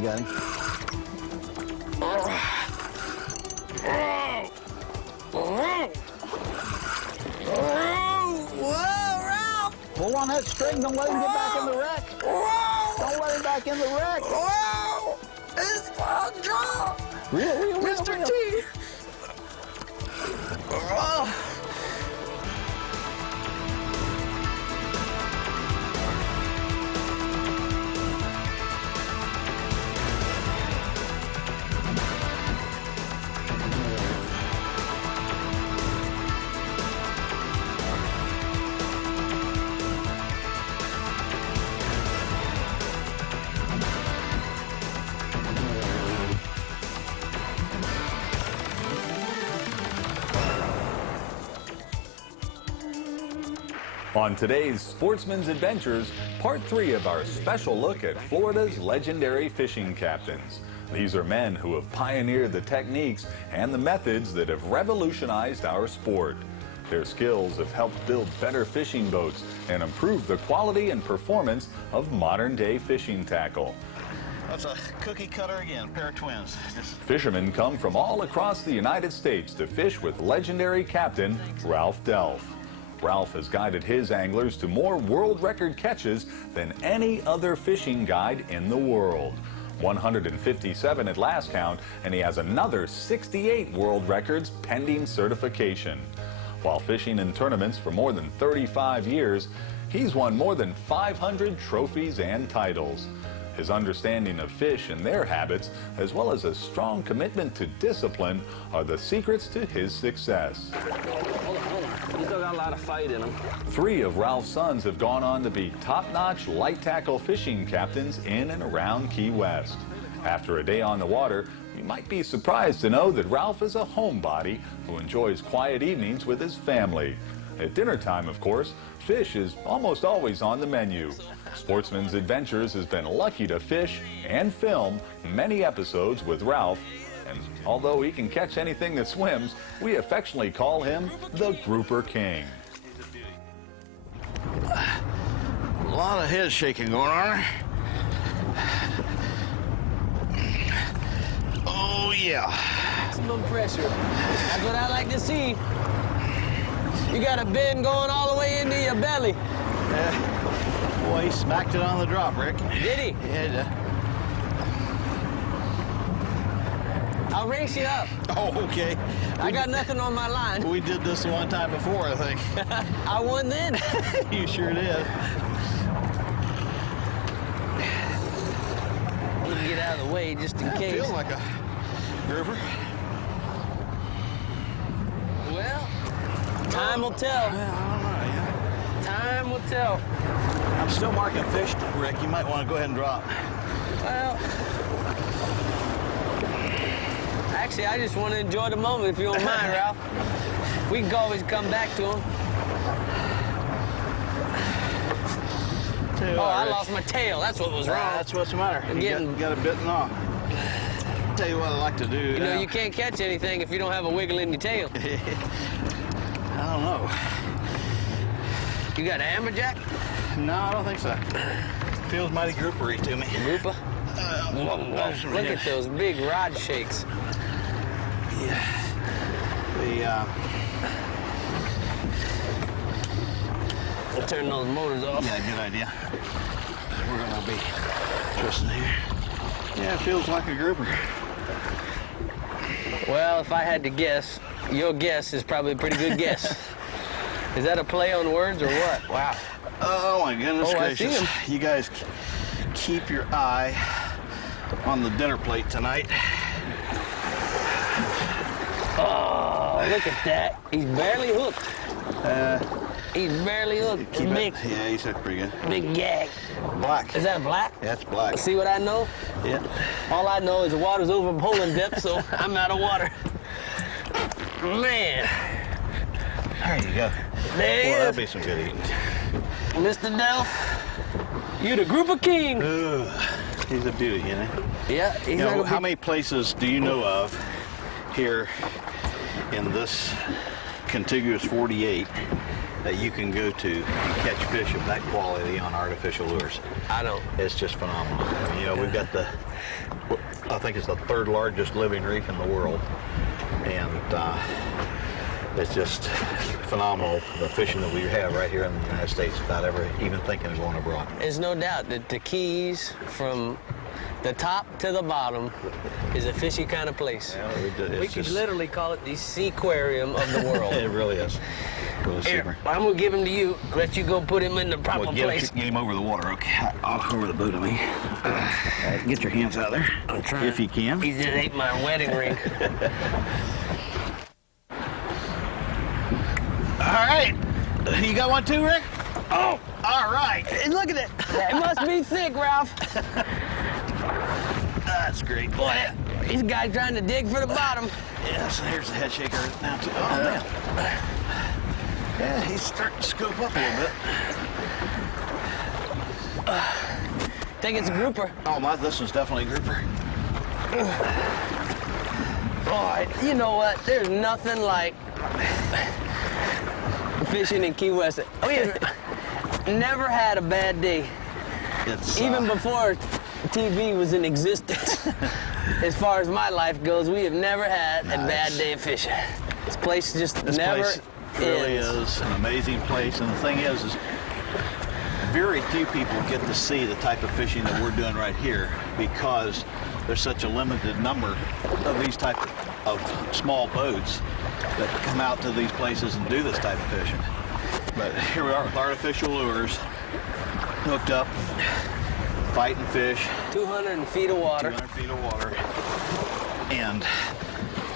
you got him. Whoa, Ralph! Pull on that string. Don't let him get back in the wreck. Don't let him back in the wreck. Whoa! It's a drop! Reel, Mr. reel. T! Oh. On today's Sportsman's Adventures, part 3 of our special look at Florida's legendary fishing captains. These are men who have pioneered the techniques and the methods that have revolutionized our sport. Their skills have helped build better fishing boats and improve the quality and performance of modern-day fishing tackle. That's a cookie cutter again, pair of twins. Fishermen come from all across the United States to fish with legendary captain Ralph Delph. Ralph has guided his anglers to more world record catches than any other fishing guide in the world. 157 at last count, and he has another 68 world records pending certification. While fishing in tournaments for more than 35 years, he's won more than 500 trophies and titles. His understanding of fish and their habits, as well as a strong commitment to discipline, are the secrets to his success. He's still got a lot of fight in him. 3 of Ralph's sons have gone on to be top-notch light tackle fishing captains in and around Key West. After a day on the water, you might be surprised to know that Ralph is a homebody who enjoys quiet evenings with his family. At dinner time, of course, fish is almost always on the menu. Sportsman's Adventures has been lucky to fish and film many episodes with Ralph, and although he can catch anything that swims, we affectionately call him the Grouper King. A lot of head shaking going on. Oh, yeah. Maximum pressure. That's what I like to see. You got a bend going all the way into your belly. Boy, he smacked it on the drop, Rick. Did he? Yeah. I'll race you up. Oh, okay. I got nothing on my line. We did this one time before, I think. I won then. You sure did. Need to get out of the way just in case. Feels like a grouper. Well, time will tell. I don't know, yeah. Time will tell. I'm still marking fish, Rick. You might want to go ahead and drop. Well, actually, I just want to enjoy the moment, if you don't mind, Ralph. We can always come back to him. Oh, I lost my tail. That's what was wrong. That's what's the matter. You got it bitten off. Tell you what I like to do. You know, you can't catch anything if you don't have a wiggle in your tail. I don't know. You got an amberjack? No, I don't think so. Feels mighty groupery to me. Grouper? Look at those big rod shakes. Yeah. We'll turn those motors off. Yeah, good idea. We're gonna be twisting here. Yeah, it feels like a grouper. Well, if I had to guess, your guess is probably a pretty good guess. Is that a play on words or what? Wow. Oh my goodness gracious. I see him. You guys keep your eye on the dinner plate tonight. Oh, look at that. He's barely hooked. He's barely hooked. Keep Big, it. Yeah, he's hooked pretty good. big gag. Black. Is that black? Yeah, it's black. See what I know? Yeah. All I know is the water's over pulling depth, so I'm out of water. Man. There you go. There he Well, that'll is. be some good eating. Mr. Delph, you the grouper king. He's a beauty, you know. Yeah, he's You not know, gonna how be- many places do you know of here in this contiguous 48 that you can go to and catch fish of that quality on artificial lures. I know. It's just phenomenal. I mean, you know, we've got I think it's the 3rd largest living reef in the world. And it's just phenomenal, the fishing that we have right here in the United States without ever even thinking of going abroad. There's no doubt that the Keys, from the top to the bottom, is a fishy kind of place. Yeah, We could literally call it the seaquarium of the world. It really is. Really Here, super. I'm gonna give him to you. Let you go put him in the proper Well, place. get him over the water, okay? Over the boat of me. Get your hands out of there. I'm trying. If you can. He just ate my wedding ring. All right. You got one too, Rick? Oh, all right. Hey, look at it. It must be thick, Ralph. That's great. Boy, these guys trying to dig for the bottom. Yeah, so here's the head shaker now too. Oh, man. Yeah, he's starting to scoop up a little bit. Think it's a grouper. Oh, this one's definitely a grouper. Boy, you know what? There's nothing like fishing in Key West. Oh, yeah. Never had a bad day. It's, Even before TV was in existence. As far as my life goes, we have never had a bad day of fishing. This place just This never place really ends. is an amazing place, and the thing is very few people get to see the type of fishing that we're doing right here because there's such a limited number of these type of small boats that come out to these places and do this type of fishing. But here we are with artificial lures, hooked up, fighting fish. 200 feet of water. 200 feet of water, and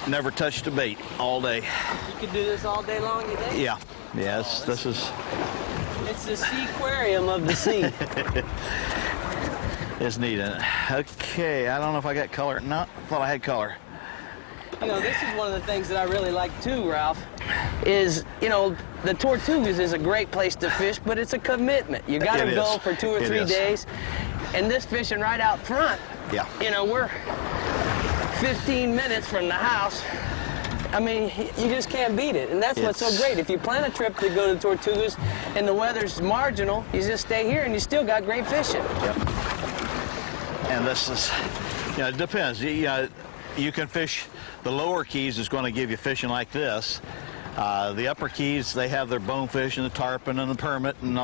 never touched a bait all day. You could do this all day long, you think? Yeah, yes, this is. It's the seaquarium of the sea. It's neat, isn't it? Okay, I don't know if I got color. No, thought I had color. You know, this is one of the things that I really like too, Ralph, is, you know, the Tortugas is a great place to fish, but it's a commitment. You got to It go is. for 2 or It 3 is. days. And this fishing right out front, Yeah. you know, we're 15 minutes from the house. I mean, you just can't beat it. And that's what's so It's- great. If you plan a trip to go to Tortugas and the weather's marginal, you just stay here and you still got great fishing. Yep. And this is, you know, it depends. You can fish, the lower keys is going to give you fishing like this. The upper keys, they have their bonefish and the tarpon and the permit and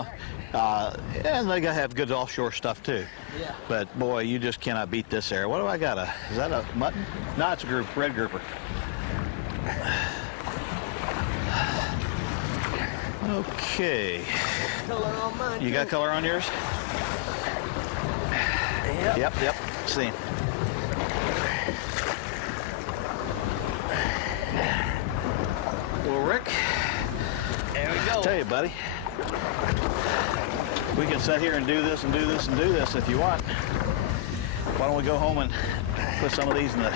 they gotta have good offshore stuff too. Yeah. But boy, you just cannot beat this area. What do I got? Is that a mutton? No, it's a red grouper. Okay. Color on mine, You got too. color on yours? Yep. Yep. See. Well, Rick, There we go. tell you, buddy, we can sit here and do this and do this and do this if you want. Why don't we go home and put some of these in the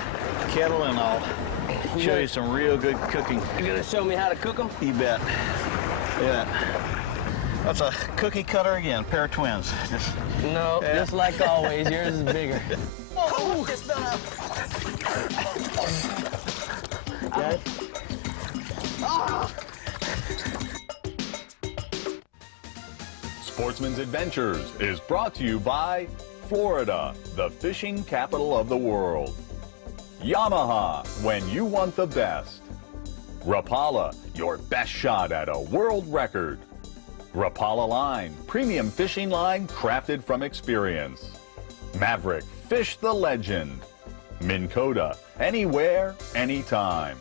kettle and I'll show you some real good cooking. You're gonna show me how to cook them? You bet. Yeah. That's a cookie cutter again, pair of twins. Just, No, Yeah. just like always, yours is bigger. Oh, it's done up. okay. Sportsman's Adventures is brought to you by Florida, the fishing capital of the world. YAMAHA, when you want the best. Rapala, your best shot at a world record. Rapala Line, premium fishing line crafted from experience. Maverick, fish the legend. Minn Kota, anywhere, anytime.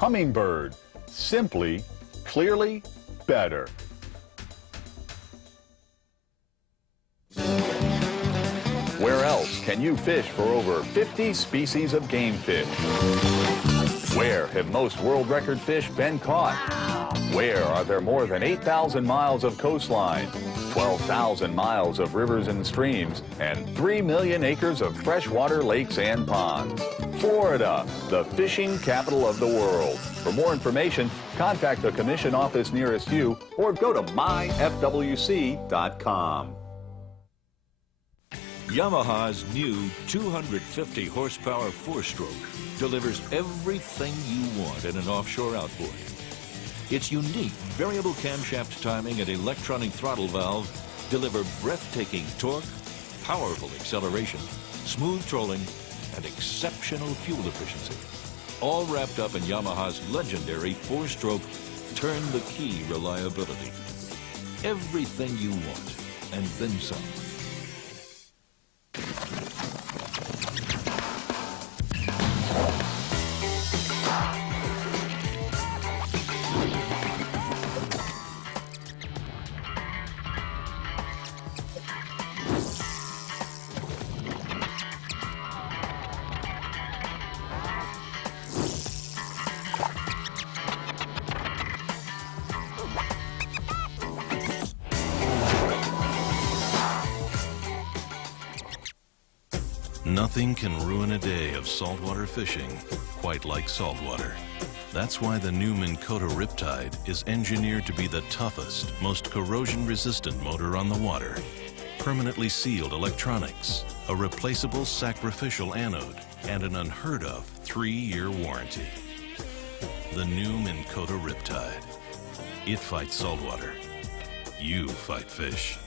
Humminbird, simply, clearly, better. Where else can you fish for over 50 species of game fish? Where have most world record fish been caught? Where are there more than 8,000 miles of coastline, 12,000 miles of rivers and streams, and 3 million acres of freshwater lakes and ponds? Florida, the fishing capital of the world. For more information, contact the commission office nearest you or go to myfwc.com. Yamaha's new 250 horsepower 4-stroke delivers everything you want in an offshore outboard. Its unique variable camshaft timing and electronic throttle valve deliver breathtaking torque, powerful acceleration, smooth trolling, and exceptional fuel efficiency. All wrapped up in Yamaha's legendary 4-stroke turn-the-key reliability. Everything you want, and then some. Nothing can ruin a day of saltwater fishing quite like saltwater. That's why the new Minn Kota Riptide is engineered to be the toughest, most corrosion-resistant motor on the water. Permanently sealed electronics, a replaceable sacrificial anode, and an unheard-of 3-year warranty. The new Minn Kota Riptide. It fights saltwater. You fight fish.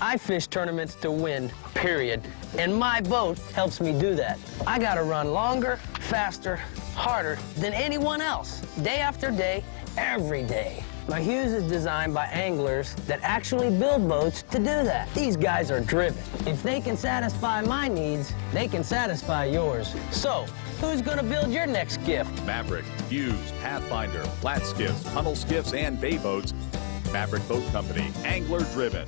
I fish tournaments to win, period. And my boat helps me do that. I gotta run longer, faster, harder than anyone else, day after day, every day. My Hughes is designed by anglers that actually build boats to do that. These guys are driven. If they can satisfy my needs, they can satisfy yours. So, who's gonna build your next gift? Maverick, Hughes, Pathfinder, flat skiffs, tunnel skiffs, and bay boats. Maverick Boat Company, angler driven.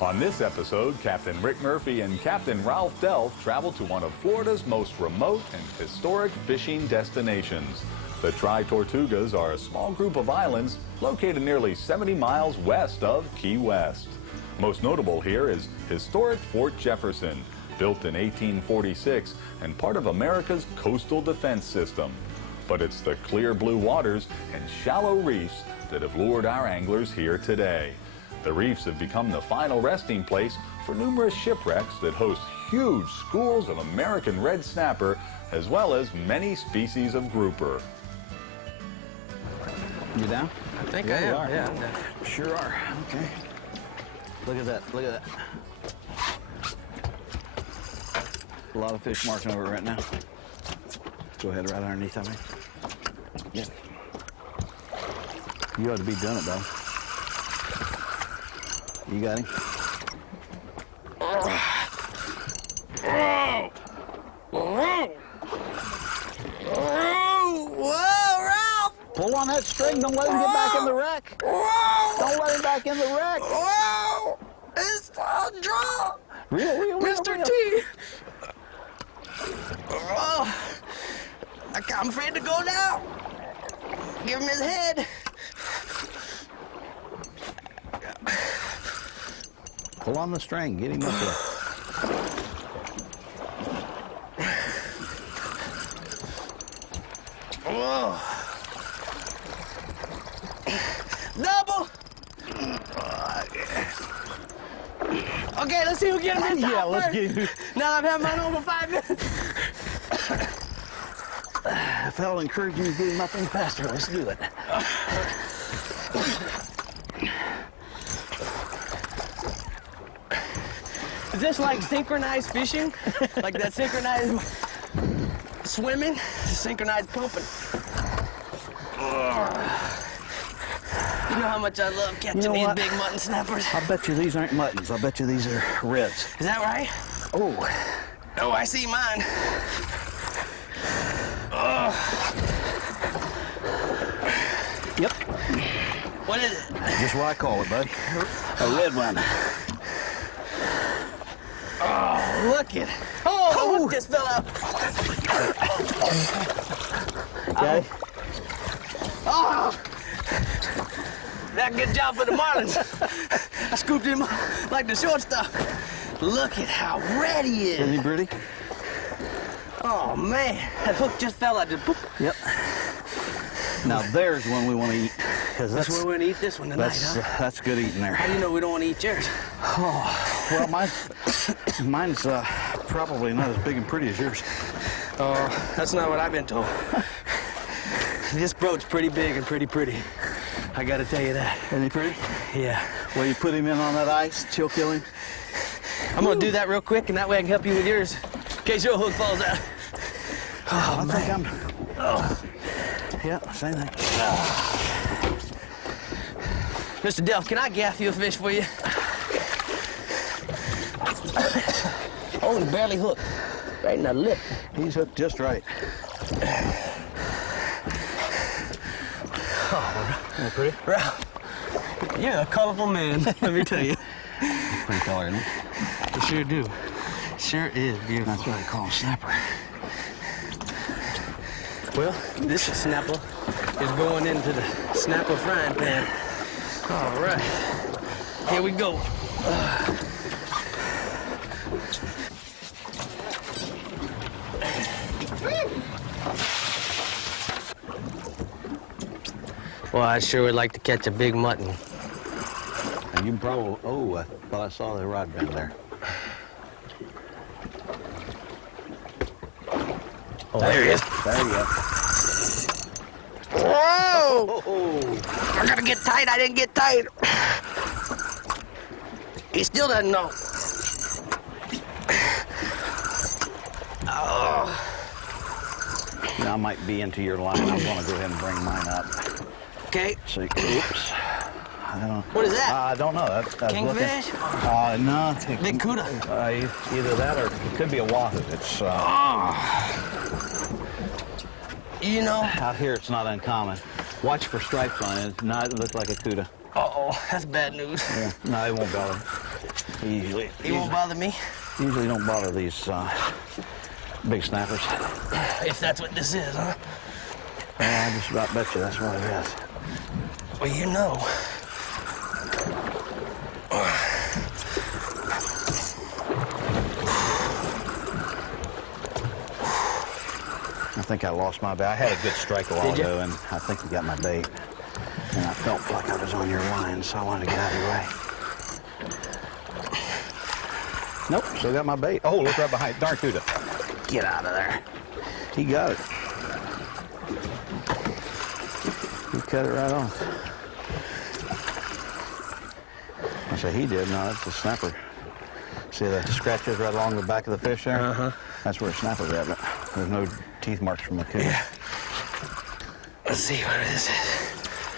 On this episode, Captain Rick Murphy and Captain Ralph Delph travel to one of Florida's most remote and historic fishing destinations. The Tri-Tortugas are a small group of islands located nearly 70 miles west of Key West. Most notable here is historic Fort Jefferson, built in 1846 and part of America's coastal defense system. But it's the clear blue waters and shallow reefs that have lured our anglers here today. The reefs have become the final resting place for numerous shipwrecks that host huge schools of American red snapper, as well as many species of grouper. You down? I think Yeah, I you am. are. Yeah, I'm down. Sure are. Okay. Look at that. Look at that. A lot of fish marching over it right now. Go ahead right underneath of me. Yeah. You ought to be doing it, though. You got him? Whoa, Ralph! Pull on that string. Don't let him get back in the wreck. Whoa! Don't let him back in the wreck. Whoa! It's a draw! Reel, Mr. reel. T! Oh, I'm afraid to go now. Give him his head. Pull on the string. Get him up there. Whoa. Double. Okay, let's see who gets him this time. Yeah, let's first. get him. Now I've had mine over 5 minutes. If I'll encourage you to get him up any faster, let's do it. Is this like synchronized fishing? Like that synchronized swimming? Synchronized pumping. You know how much I love catching You know these what? big mutton snappers. I bet you these aren't muttons. I bet you these are reds. Is that right? Oh, Oh, I see mine. yep. What is it? Just what I call it, bud. A red one. Oh, look at it. Oh, the hook just fell out. Okay. Oh, that good job for the Marlins. I scooped him up like the shortstop. Look at how red he Isn't is. he pretty? Oh, man. That hook just fell out. Just boop. Yep. Now there's one we want to eat. Cause That's where we're going to eat this one tonight, that's, huh? that's good eating there. How do you know we don't want to eat yours? Well, mine's probably not as big and pretty as yours. Oh, that's not what I've been told. This boat's pretty big and pretty. I gotta tell you that. Isn't he pretty? Yeah. Well, you put him in on that ice, chill kill him. I'm gonna do that real quick, and that way I can help you with yours, in case your hook falls out. Oh, I think I'm... Oh. Yeah, same thing. Mr. Delph, can I gaff you a fish for you? Oh, he barely hooked. Right in the lip. He's hooked just right. Oh, Isn't it pretty? Ralph, you're a colorful man, let me tell you. Pretty color, isn't it? You sure do. Sure is beautiful. That's what I call a snapper. Well, this snapper is going into the snapper frying pan. All right, here we go. Well, I sure would like to catch a big mutton. And you probably... Oh, I thought I saw the rod bend there. Oh, there he is. There you go. Whoa! Oh. I gotta get tight. I didn't get tight. He still doesn't know. Oh. I might be into your line. I'm going to go ahead and bring mine up. Okay. So, oops. I don't. What is that? I don't know. That's Kingfish? No. Big cuda. Either that or it could be a wahoo. It's You know. out here. It's not uncommon. Watch for stripes on it. No, it looks like a cuda. Uh-oh, that's bad news. Yeah. No, it won't bother. He won't bother me? Usually don't bother these big snappers. If that's what this is, huh? I just about bet you that's what it is. Well, you know. I think I lost my bait. I had a good strike a while ago, and I think you got my bait. And I felt like I was on your line, so I wanted to get out of your way. Nope, still got my bait. Oh, look right behind. Darn cuda. Get out of there. He got it. He cut it right off. I say he did. No, that's a snapper. See the scratches right along the back of the fish there? Uh-huh. That's where a snapper grabbed it. There's no teeth marks from the cuda. Yeah. Let's see what this is.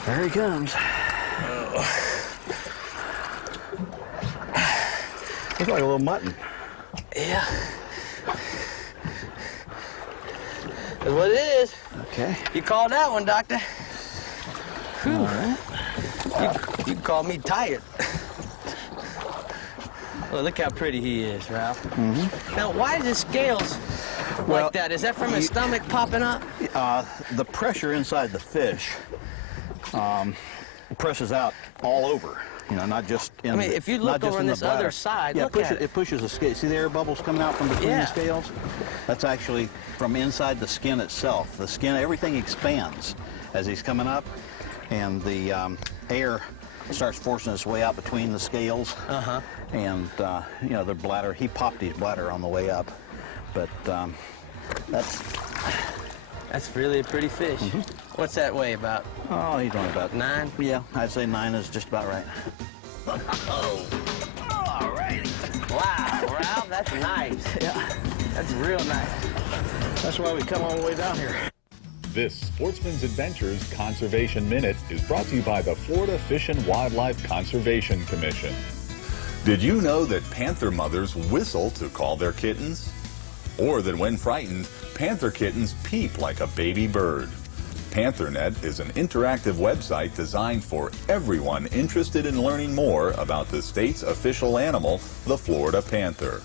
There he comes. Looks like a little mutton. Yeah. That's what it is. Okay. You called that one, Doctor. Whew. All right. You called me tired. Well, look how pretty he is, Ralph. Mm-hmm. Now, why is his scales like that? Is that from his stomach popping up? The pressure inside the fish presses out all over. You know, not just in. I mean, if you look over on this other side, look at it. It pushes the scale. See the air bubbles coming out from between the scales? That's actually from inside the skin itself. The skin, everything expands as he's coming up, and the air starts forcing its way out between the scales. Uh-huh. And, you know, the bladder, he popped his bladder on the way up. But That's really a pretty fish. Mm-hmm. What's that weigh about? Oh, he's only about 9? Yeah, I'd say 9 is just about right. Oh, all righty. Wow, Ralph, that's nice. Yeah. That's real nice. That's why we come all the way down here. This Sportsman's Adventures Conservation Minute is brought to you by the Florida Fish and Wildlife Conservation Commission. Did you know that panther mothers whistle to call their kittens? Or that when frightened, panther kittens peep like a baby bird? PantherNet is an interactive website designed for everyone interested in learning more about the state's official animal, the Florida panther.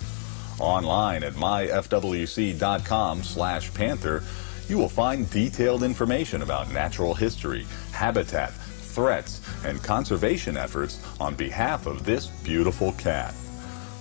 Online at myfwc.com/panther, you will find detailed information about natural history, habitat, threats, and conservation efforts on behalf of this beautiful cat.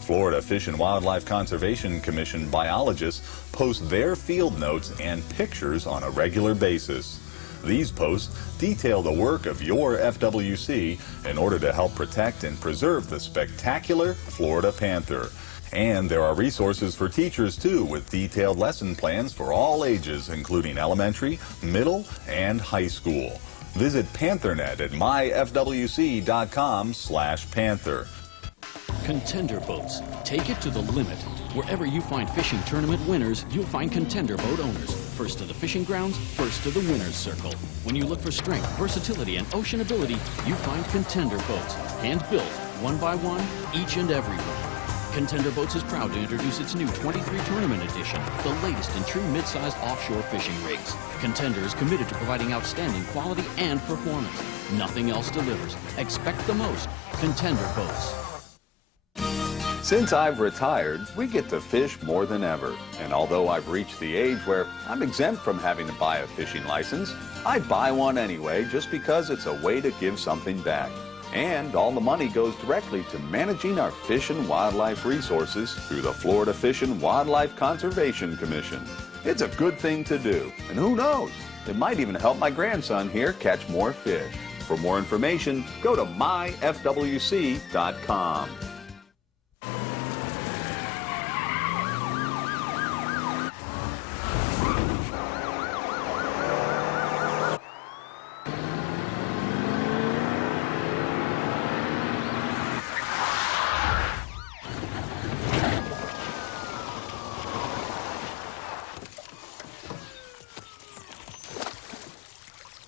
Florida Fish and Wildlife Conservation Commission biologists post their field notes and pictures on a regular basis. These posts detail the work of your FWC in order to help protect and preserve the spectacular Florida panther. And there are resources for teachers too, with detailed lesson plans for all ages, including elementary, middle, and high school. Visit PantherNet at myfwc.com/Panther. Contender boats. Take it to the limit. Wherever you find fishing tournament winners, you'll find contender boat owners. First to the fishing grounds, first to the winner's circle. When you look for strength, versatility, and ocean ability, you find contender boats. Hand-built, one by one, each and every one. Contender Boats is proud to introduce its new 23 Tournament Edition, the latest in true mid-sized offshore fishing rigs. Contender is committed to providing outstanding quality and performance. Nothing else delivers. Expect the most. Contender Boats. Since I've retired, we get to fish more than ever. And although I've reached the age where I'm exempt from having to buy a fishing license, I buy one anyway just because it's a way to give something back. And all the money goes directly to managing our fish and wildlife resources through the Florida Fish and Wildlife Conservation Commission. It's a good thing to do, and who knows, it might even help my grandson here catch more fish. For more information, go to myfwc.com.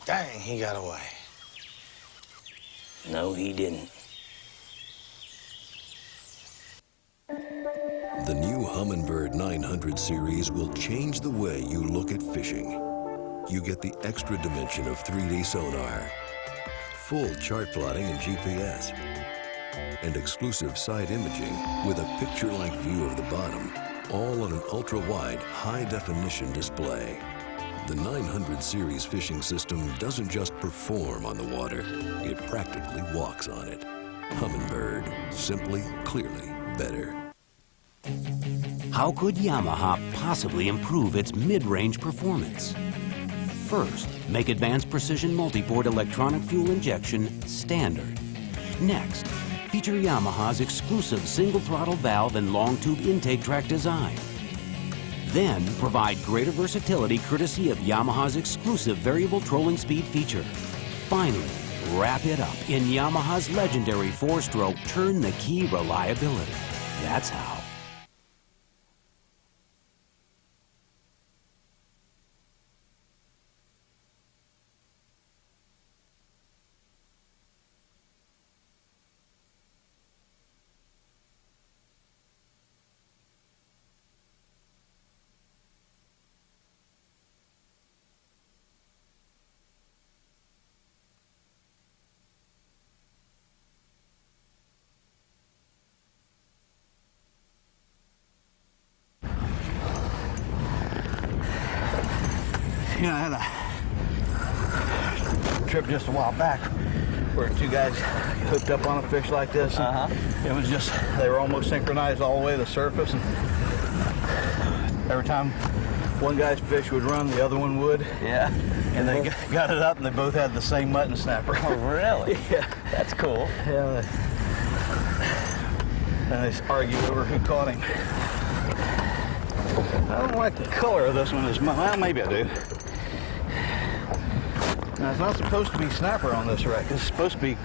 Dang, he got away. No, he didn't. The new Humminbird 900 series will change the way you look at fishing. You get the extra dimension of 3D sonar, full chart plotting and GPS, and exclusive side imaging with a picture-like view of the bottom, all on an ultra-wide, high-definition display. The 900 series fishing system doesn't just perform on the water, it practically walks on it. Humminbird, simply, clearly better. How could Yamaha possibly improve its mid-range performance? First, make advanced precision multi-port electronic fuel injection standard. Next, feature Yamaha's exclusive single throttle valve and long tube intake track design. Then, provide greater versatility courtesy of Yamaha's exclusive variable trolling speed feature. Finally, wrap it up in Yamaha's legendary 4-stroke turn-the-key reliability. That's how. You know, I had a trip just a while back where two guys hooked up on a fish like this. And it was just, they were almost synchronized all the way to the surface. And every time one guy's fish would run, the other one would. Yeah. And they got it up and they both had the same mutton snapper. Oh, really? Yeah. That's cool. Yeah. And they argued over who caught him. I don't like the color of this one as much. Well, maybe I do. Now, it's not supposed to be snapper on this wreck. It's supposed to be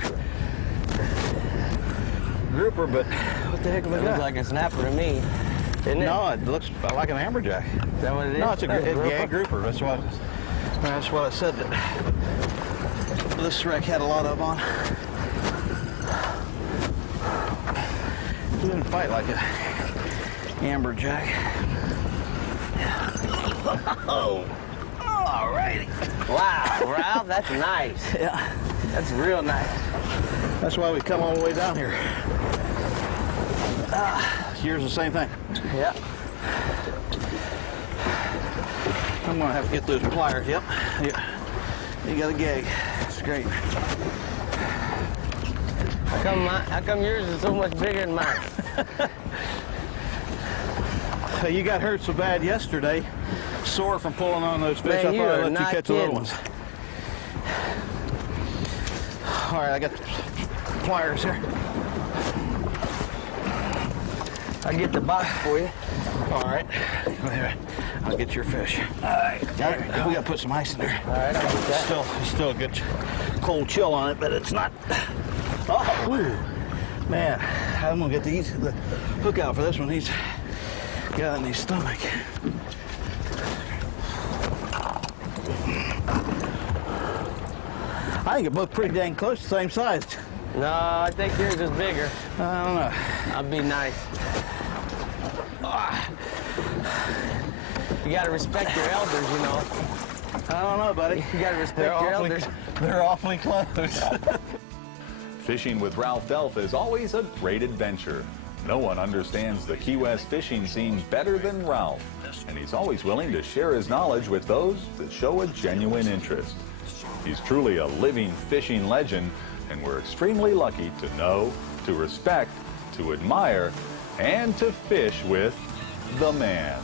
grouper, but what the heck have I It got? looks like a snapper to me, didn't it? No, it looks like an amberjack. Is that what it is? No, it's a grouper. yeah, grouper. That's what I said that this wreck had a lot of on. It didn't fight like a amberjack. Oh, all righty. Wow, Ralph, that's nice. Yeah. That's real nice. That's why we come all the way down here. Here's the same thing. Yeah. I'm gonna have to get those pliers. Yep. Yeah. You got a gag. It's great. How come yours is so much bigger than mine? You got hurt so bad yesterday, sore from pulling on those fish. Man, I you thought I'd are let you not catch the little kidding. ones. All right, I got the pliers here. I'll get the box for you. All right. Here, I'll get your fish. All right. We gotta put some ice in there. All right, I'll get that. Still a good cold chill on it, but it's not. Oh, whew. Man, I'm gonna get the hook out for this one. He's got it in his stomach. I think they're both pretty dang close, the same size. No, I think yours is bigger. I don't know. I'll be nice. You gotta respect your elders, you know. I don't know, buddy. You gotta respect your elders. They're awfully close. Fishing with Ralph Delph is always a great adventure. No one understands the Key West fishing scene better than Ralph, and he's always willing to share his knowledge with those that show a genuine interest. He's truly a living fishing legend, and we're extremely lucky to know, to respect, to admire, and to fish with the man.